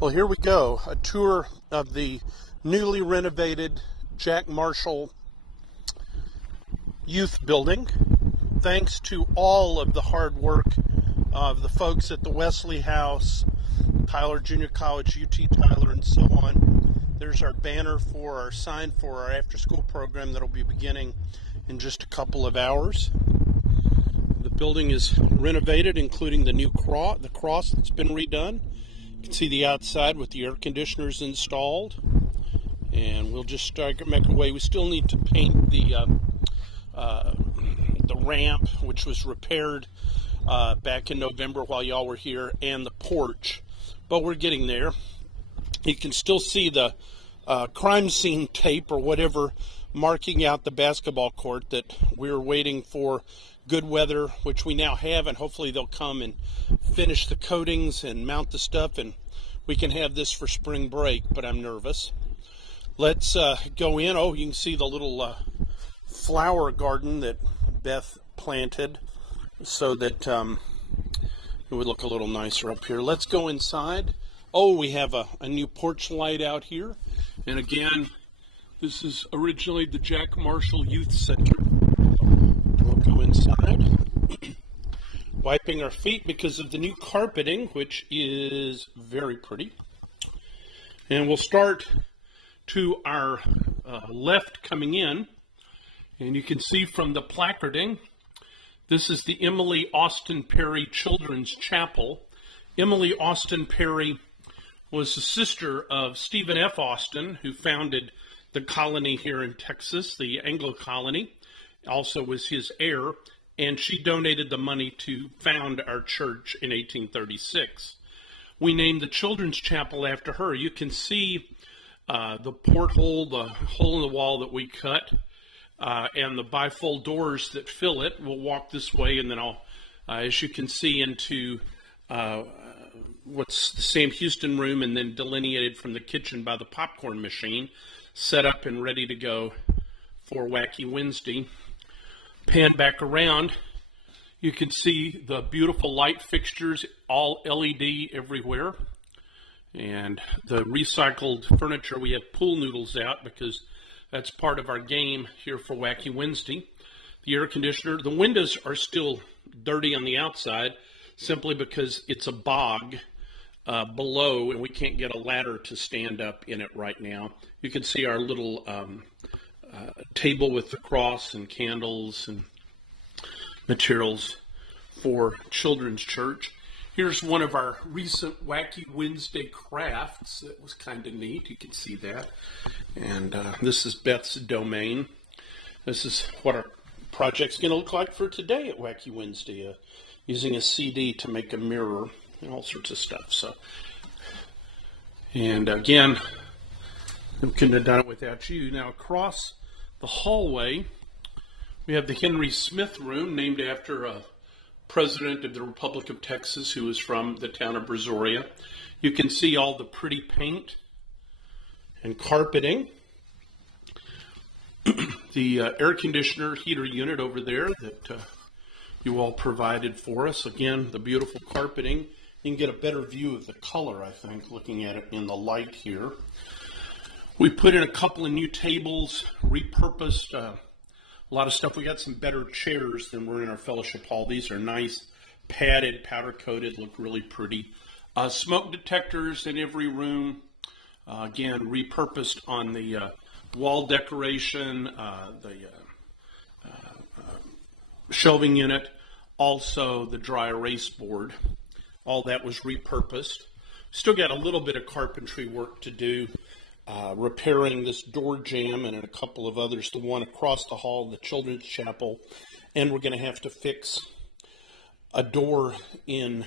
Well, here we go, a tour of the newly renovated Jack Marshall Youth Building. Thanks to all of the hard work of the folks at the Wesley House, Tyler Junior College, UT Tyler, and so on. There's our banner for our sign for our after-school program that'll be beginning in just a couple of hours. The building is renovated, including the new cross that's been redone. You can see the outside with the air conditioners installed, and we'll just start making our way. We still need to paint the ramp, which was repaired back in November while y'all were here, and the porch, but we're getting there. You can still see the crime scene tape or whatever marking out the basketball court that we're waiting for good weather, which we now have, and hopefully they'll come and finish the coatings and mount the stuff, and we can have this for spring break, but I'm nervous. Let's go in. Oh, you can see the little flower garden that Beth planted so that it would look a little nicer up here. Let's go inside. Oh, we have a new porch light out here, and again, this is originally the Jack Marshall Youth Center. We'll go inside, wiping our feet because of the new carpeting, which is very pretty. And we'll start to our left coming in, and you can see from the placarding, this is the Emily Austin Perry Children's Chapel. Emily Austin Perry was the sister of Stephen F. Austin, who founded the colony here in Texas, the Anglo colony. Also was his heir, and she donated the money to found our church in 1836. We named the Children's Chapel after her. You can see the porthole, the hole in the wall that we cut, and the bifold doors that fill it. We'll walk this way, and then I'll, as you can see, into what's the Sam Houston room, and then delineated from the kitchen by the popcorn machine, set up and ready to go for Wacky Wednesday. Pan back around, you can see the beautiful light fixtures, all LED everywhere, and the recycled furniture. We have pool noodles out because that's part of our game here for Wacky Wednesday. The air conditioner, the windows are still dirty on the outside simply because it's a bog below, and we can't get a ladder to stand up in it right now. You can see our little table with the cross and candles and materials for Children's Church. Here's one of our recent Wacky Wednesday crafts. That was kind of neat. You can see that. And this is Beth's domain. This is what our project's going to look like for today at Wacky Wednesday, using a CD to make a mirror and all sorts of stuff. So, and again, we couldn't have done it without you. Now across the hallway, we have the Henry Smith Room, named after a president of the Republic of Texas who was from the town of Brazoria. You can see all the pretty paint and carpeting. The air conditioner heater unit over there that you all provided for us. Again, the beautiful carpeting. You can get a better view of the color, I think, looking at it in the light here. We put in a couple of new tables, repurposed a lot of stuff. We got some better chairs than were in our fellowship hall. These are nice, padded, powder-coated, look really pretty. Smoke detectors in every room. Again, repurposed on the wall decoration, the shelving unit, also the dry erase board. All that was repurposed. Still got a little bit of carpentry work to do, repairing this door jamb and a couple of others, the one across the hall, the Children's Chapel, and we're going to have to fix a door in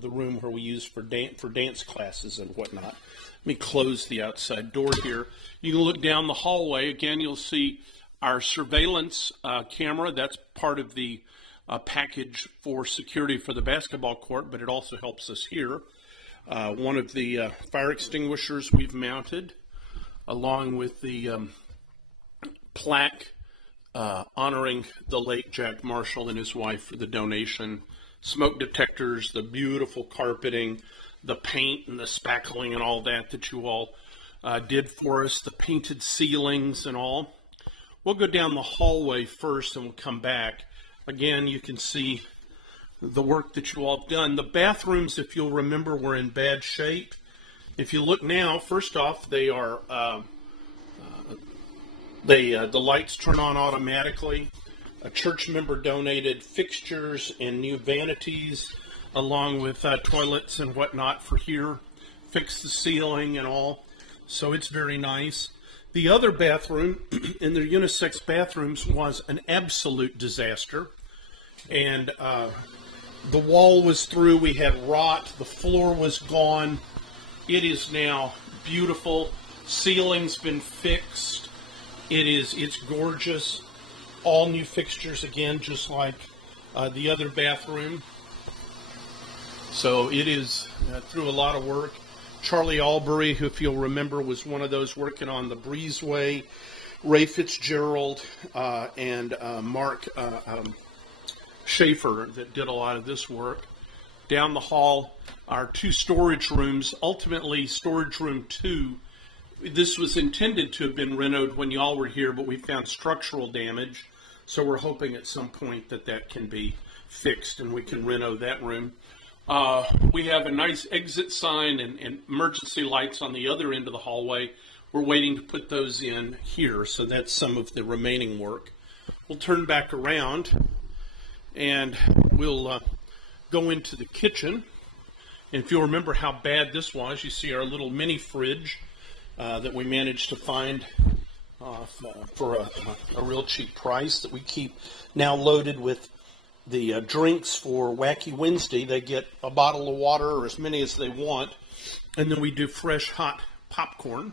the room where we use for dance classes and whatnot. Let me close the outside door here. You can look down the hallway. Again, you'll see our surveillance camera. That's part of the package for security for the basketball court, but it also helps us here. One of the fire extinguishers we've mounted, along with the plaque honoring the late Jack Marshall and his wife for the donation. Smoke detectors, the beautiful carpeting, the paint and the spackling and all that you all did for us, the painted ceilings and all. We'll go down the hallway first and we'll come back. Again, you can see the work that you all have done. The bathrooms, if you'll remember, were in bad shape. If you look now, first off, they are the lights turn on automatically. A church member donated fixtures and new vanities, along with toilets and whatnot for here. Fixed the ceiling and all, so it's very nice. The other bathroom, in their unisex bathrooms, was an absolute disaster. And the wall was through, we had rot, the floor was gone. It is now beautiful. Ceiling's been fixed. It's gorgeous. All new fixtures again, just like the other bathroom. So it is through a lot of work. Charlie Albury, who, if you'll remember, was one of those working on the breezeway. Ray Fitzgerald and Mark Schaefer that did a lot of this work. Down the hall, our 2 storage rooms. Ultimately, storage room 2, this was intended to have been renovated when y'all were here, but we found structural damage. So we're hoping at some point that can be fixed and we can reno that room. We have a nice exit sign and emergency lights on the other end of the hallway. We're waiting to put those in here, so that's some of the remaining work. We'll turn back around and we'll go into the kitchen. And if you'll remember how bad this was, you see our little mini fridge that we managed to find for a real cheap price that we keep now loaded with the drinks for Wacky Wednesday. They get a bottle of water or as many as they want, and then we do fresh hot popcorn.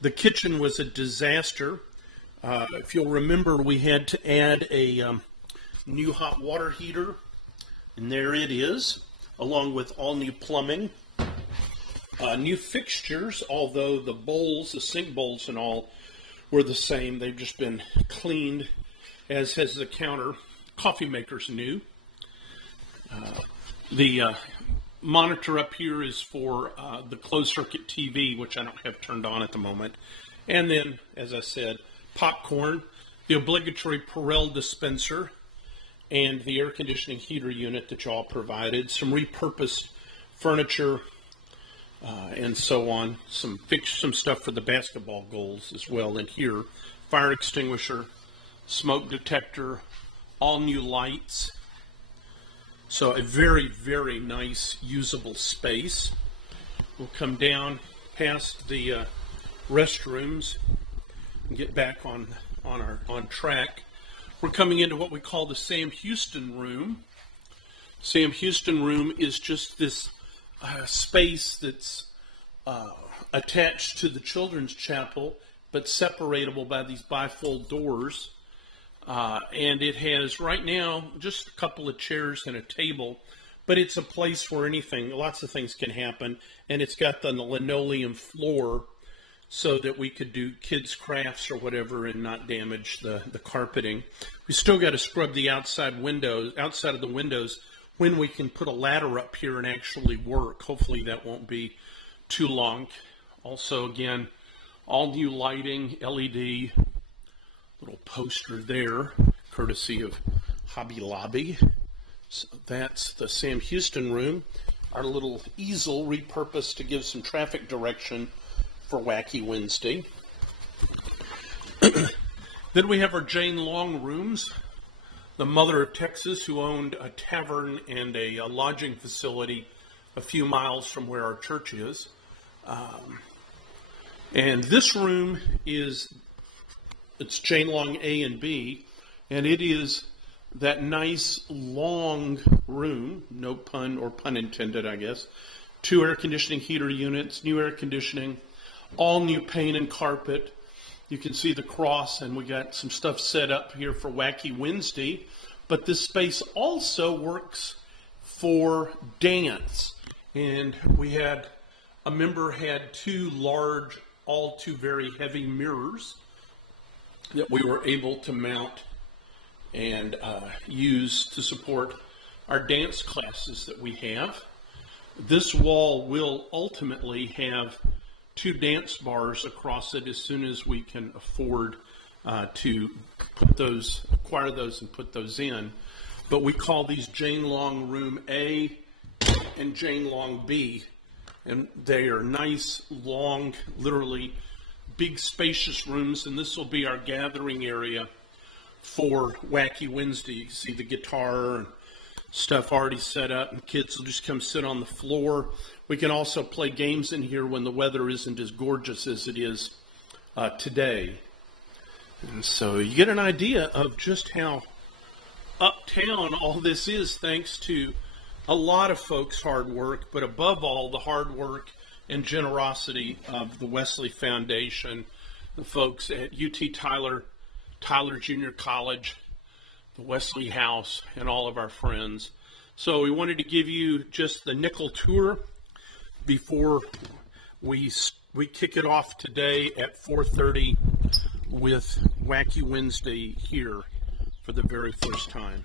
The kitchen was a disaster. If you'll remember, we had to add a new hot water heater, and there it is, along with all new plumbing. New fixtures, although the bowls, the sink bowls and all, were the same. They've just been cleaned, as has the counter. Coffee maker's new. The monitor up here is for the closed circuit TV, which I don't have turned on at the moment. And then, as I said, popcorn, the obligatory Perel dispenser, and the air conditioning heater unit that y'all provided. Some repurposed furniture, and so on. Some stuff for the basketball goals as well in here. Fire extinguisher, smoke detector, all new lights. So a very, very nice usable space. We'll come down past the restrooms and get back on track. We're coming into what we call the Sam Houston room. Sam Houston room is just this space that's attached to the children's chapel, but separatable by these bifold doors. And it has right now just a couple of chairs and a table, but it's a place where lots of things can happen. And it's got the linoleum floor so that we could do kids' crafts or whatever and not damage the carpeting. We still got to scrub the outside of the windows when we can put a ladder up here and actually work. Hopefully that won't be too long. Also, again, all new lighting, LED, little poster there, courtesy of Hobby Lobby. So that's the Sam Houston room. Our little easel repurposed to give some traffic direction for Wacky Wednesday. Then we have our Jane Long rooms, the mother of Texas, who owned a tavern and a lodging facility a few miles from where our church is. And this room it's Jane Long A and B, and it is that nice long room, no pun or pun intended, I guess. 2 air conditioning heater units, new air conditioning, all new paint and carpet. You can see the cross, and we got some stuff set up here for Wacky Wednesday. But this space also works for dance. And a member had 2 large, all 2 very heavy mirrors that we were able to mount and use to support our dance classes that we have. This wall will ultimately have 2 dance bars across it as soon as we can afford to acquire those and put those in. But we call these Jane Long Room A and Jane Long B. And they are nice, long, literally big, spacious rooms. And this will be our gathering area for Wacky Wednesday. You can see the guitar and stuff already set up, and kids will just come sit on the floor. We can also play games in here when the weather isn't as gorgeous as it is today. And so you get an idea of just how uptown all this is, thanks to a lot of folks' hard work, but above all, the hard work and generosity of the Wesley Foundation, the folks at UT Tyler Junior College, the Wesley House, and all of our friends. So we wanted to give you just the nickel tour before we kick it off today at 4:30 with Wacky Wednesday here for the very first time.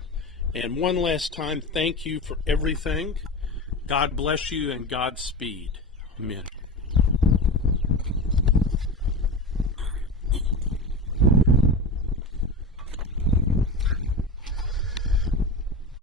And one last time, thank you for everything. God bless you and Godspeed. Amen.